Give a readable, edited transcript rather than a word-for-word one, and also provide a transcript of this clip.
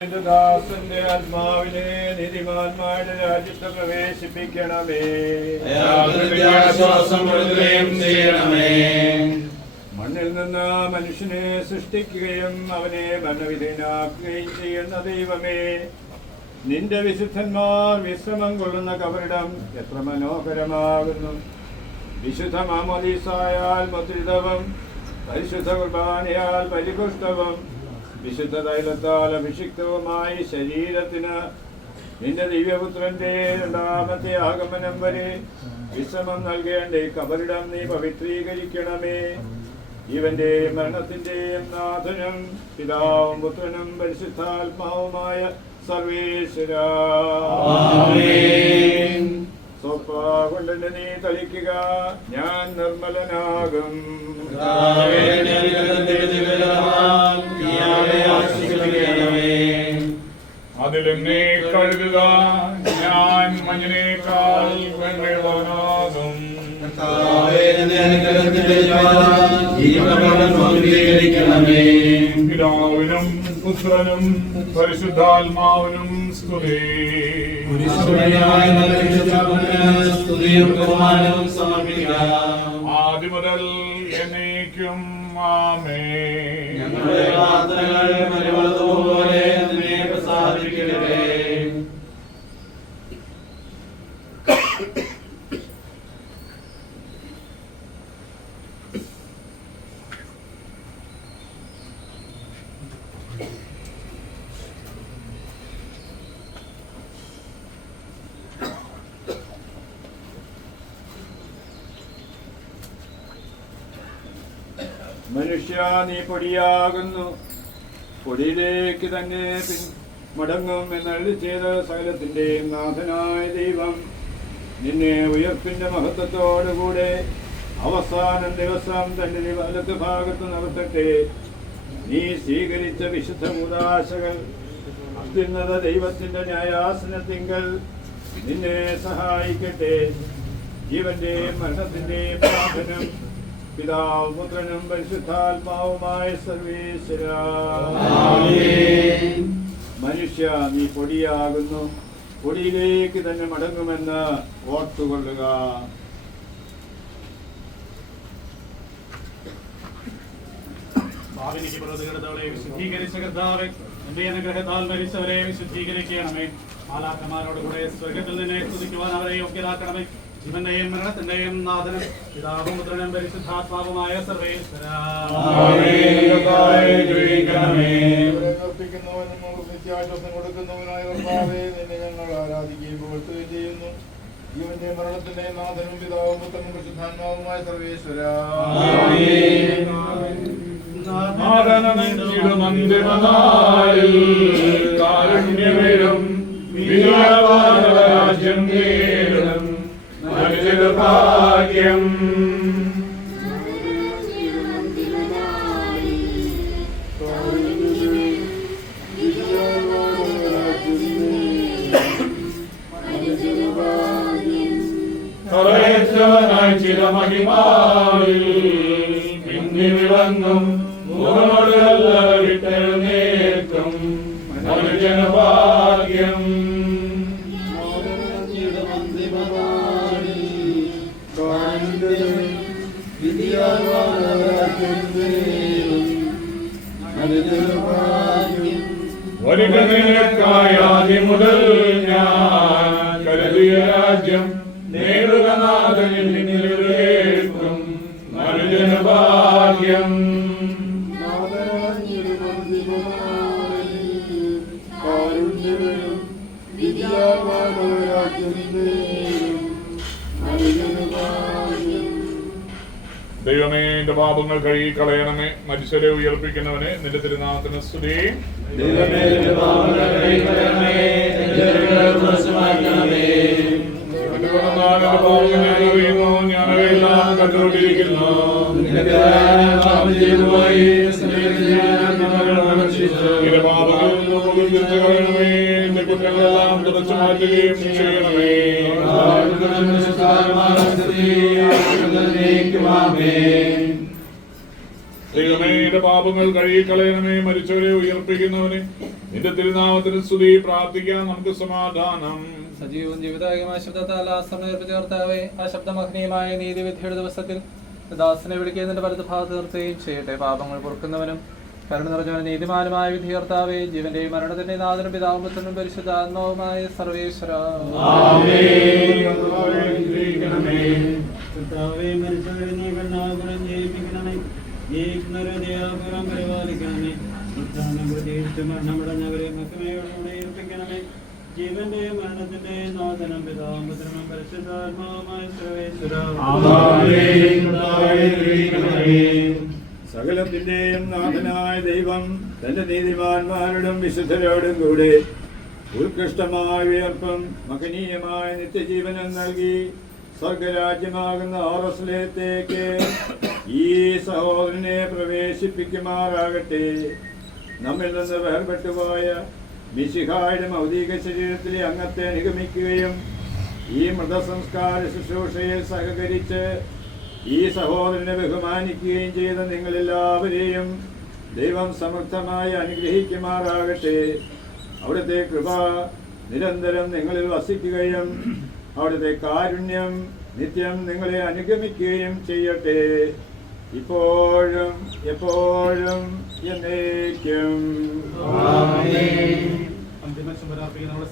ദാസന്റെ ആത്മാവിനെ നീതിമാന്മാരുടെ രാജ്യത്ത് പ്രവേശിപ്പിക്കണമേ. മണ്ണിൽ നിന്ന് മനുഷ്യനെ സൃഷ്ടിക്കുകയും അവനെ മരണവിധേയനാക്കുകയും ചെയ്യുന്ന ദൈവമേ, നിന്റെ വിശുദ്ധന്മാർ വിശ്രമം കൊള്ളുന്ന കബറിടം എത്ര മനോഹരമാകുന്നു. വിശുദ്ധ മാമോദീസായാൽ മുദ്രിതവും പരിശുദ്ധ കുർബാനയാൽ പരിപുഷ്ടവും വിശുദ്ധ തൈലത്താൽ അഭിഷിക്തവുമായി ശരീരത്തിന് നിന്റെ ദിവ്യപുത്രന്റെ രണ്ടാമത്തെ ആഗമനം വരെ വിശ്രമം നൽകേണ്ട കബറിടം നീ പവിത്രീകരിക്കണമേ. ഇവന്റെ മരണത്തിന്റെയും നാഥനും പിതാവും പുത്രനും പരിശുദ്ധാത്മാവുമായ സർവേശ്വര കൊണ്ട് നീ തളിക്കുക, ഞാൻ നിർമ്മലനാകും. അതിലെന്നെ കഴുകുക, ഞാൻ മഞ്ഞിനേക്കാൾ വെണ്ണയുള്ളവനാകും. പിതാവിനും പുത്രനും പരിശുദ്ധാത്മാവിനും സ്തുതി. ആദ്യം മുതൽ എന്നേക്കും ആമേൻ. ഞങ്ങളുടെ പ്രാർത്ഥനകൾ പരിമളതുപോലെ നിന്നെ പ്രസാദിപ്പിക്കട്ടെ. മനുഷ്യ, നീ പൊടിയാകുന്നു, പൊടിയിലേക്ക് തന്നെ മടങ്ങും എന്നരുളി ചെയ്ത സകലത്തിന്റെയും നാഥനായ ദൈവം നിന്നെ ഉയർപ്പിന്റെ മഹത്വത്തോടുകൂടെ അവസാനം ദിവസം തന്റെ വലത്ത് ഭാഗത്ത് നിർത്തട്ടെ. നീ സ്വീകരിച്ച വിശുദ്ധ കൂദാശകൾ അത്യുന്നത ദൈവത്തിന്റെ ന്യായാസനത്തിങ്കൽ നിന്നെ സഹായിക്കട്ടെ. ജീവന്റെയും മരണത്തിന്റെയും നാഥനും പിതാവും പുത്രനും പരിശുദ്ധാത്മാവുമായ സർവേശ്വര. മനുഷ്യ, നീ പൊടിയാകുന്നു, പൊടിയിലേക്ക് തന്നെ മടങ്ങുമെന്ന് ഓർത്തുകൊള്ളുക. വിശുദ്ധീകരിച്ച കർത്താവേ, എന്റെ അനുഗ്രഹത്താൽ മരിച്ചവരെ വിശുദ്ധീകരിക്കണമേ. മാലാഖമാരോടുകൂടെ സ്വർഗത്തിൽ നിന്നെ സ്തുതിക്കുവാൻ അവരെ യോഗ്യരാക്കണമേ. ജീവന്റെയും മരണത്തിന്റെയും നാഥനും പിതാവും പുത്രനും പരിശുദ്ധാത്മാവുമായ സർവേശ്വര. കൊടുക്കുന്നവനായ കർത്താവേ, നിന്നെ ഞങ്ങൾ ആരാധിക്കുകയും പുകഴ്ത്തുകയും ചെയ്യുന്നു. ജീവന്റെ മരണത്തിന്റെയും നാഥനും പിതാവും പുത്രനും പരിശുദ്ധാത്മാവുമായ സർവേശ്വര. ഭാഗ്യം ചില മഹിമാവിൽ പിന്നി വിളങ്ങും മുഖമൊടുകല്ല വിട്ടെഴുന്നേൽക്കും മനുജനഭാഗ്യം. ഒരിക്കൽ മുതൽ ഞാൻ കരുതിയ രാജ്യം നേടുക നാഥനിൽ നിന്നിലേക്കും മനുജനഭാഗ്യം. ദൈവമേ, എന്റെ പാപങ്ങൾ കഴുകി കളയണമേ. മനുഷ്യരെ ഉയർപ്പിക്കുന്നവനെ നിന്റെ തിരുനാമത്തിന് സ്തുതി. ഞാനവയെല്ലാം കണ്ടുകൊണ്ടിരിക്കുന്നു. എന്റെ പാപങ്ങൾ കളയണമേ. എന്റെ കുറ്റങ്ങളെല്ലാം തുടച്ചു മാറ്റുകയും ചെയ്യണമേ. ദൈവമേ എന്റെ പാപങ്ങൾ കഴുകിക്കളയണമേ. മരിച്ചവരെ ഉയർപ്പിക്കുന്നവനെ നിന്റെ തിരുനാമത്തിന് സ്തുതി. പ്രാർത്ഥിക്കാൻ നമുക്ക് സമാധാനം. സജീവവും ജീവിതായകമായ ശബ്ദത്താൽ ആ സമയം ചേർത്താവേ, ആ ശബ്ദമഹനീയമായ നീതിവിധിയുടെ ദിവസത്തിൽ ദാസനെ വിളിക്കുന്നതിന്റെ വലത് ഭാഗത്ത് നിർത്തുകയും ചെയ്യട്ടെ. പാപങ്ങൾ പൊറുക്കുന്നവനും കരുണ നിറഞ്ഞവൻ നീതിമാനുമായ വിധികർത്താവേ, ജീവന്റെയും മരണത്തിന്റെ നാഥനും പിതാവും പുത്രനും പരിശുദ്ധാത്മാവുമായ സർവേശ്വര കർത്താവേ, മരിച്ചവരെ നീ കരുണാകുലം ജീവിപ്പിക്കണമേ. ജീവിക്കുന്നവരെ ദയാപൂർവം പരിപാലിക്കണമേ. ഉത്ഥാനം പ്രതീക്ഷിച്ച് മരണമടഞ്ഞവരെ മക്കമേയോടുകൂടെ ഏൽപ്പിക്കണമേ. ജീവന്റെ മരണത്തിന്റെ നാഥനും പിതാവും പുത്രനും പരിശുദ്ധാത്മാവുമായ സർവേശ്വര സകലത്തിന്റെയും നാഥനായ ദൈവം തന്റെ നീതിമാന്മാരോടും വിശുദ്ധരോടും കൂടെ ഉത്കൃഷ്ടമായ ഉയർപ്പും മഹനീയമായ നിത്യജീവനം നൽകി സ്വർഗരാജ്യമാകുന്ന ഓറസ്ലേത്തേക്ക് ഈ സഹോദരനെ പ്രവേശിപ്പിക്കുമാറാകട്ടെ. നമ്മിൽ നിന്ന് വേർപെട്ടുപോയ മിശിഹായുടെ ഭൗതിക ശരീരത്തിലെ അംഗത്തെ അനുഗമിക്കുകയും ഈ മൃതസംസ്കാര ശുശ്രൂഷയിൽ സഹകരിച്ച് ഈ സഹോദരനെ ബഹുമാനിക്കുകയും ചെയ്ത നിങ്ങളെല്ലാവരെയും ദൈവം സമർത്ഥമായി അനുഗ്രഹിക്കുമാറാകട്ടെ. അവിടുത്തെ കൃപ നിരന്തരം നിങ്ങളിൽ വസിക്കുകയും അവിടുത്തെ കാരുണ്യം നിത്യം നിങ്ങളെ അനുഗമിക്കുകയും ചെയ്യട്ടെ, ഇപ്പോഴും എപ്പോഴും എന്നേക്കും. അന്തിമ ശുഭരാത്രിക്ക് നമ്മുടെ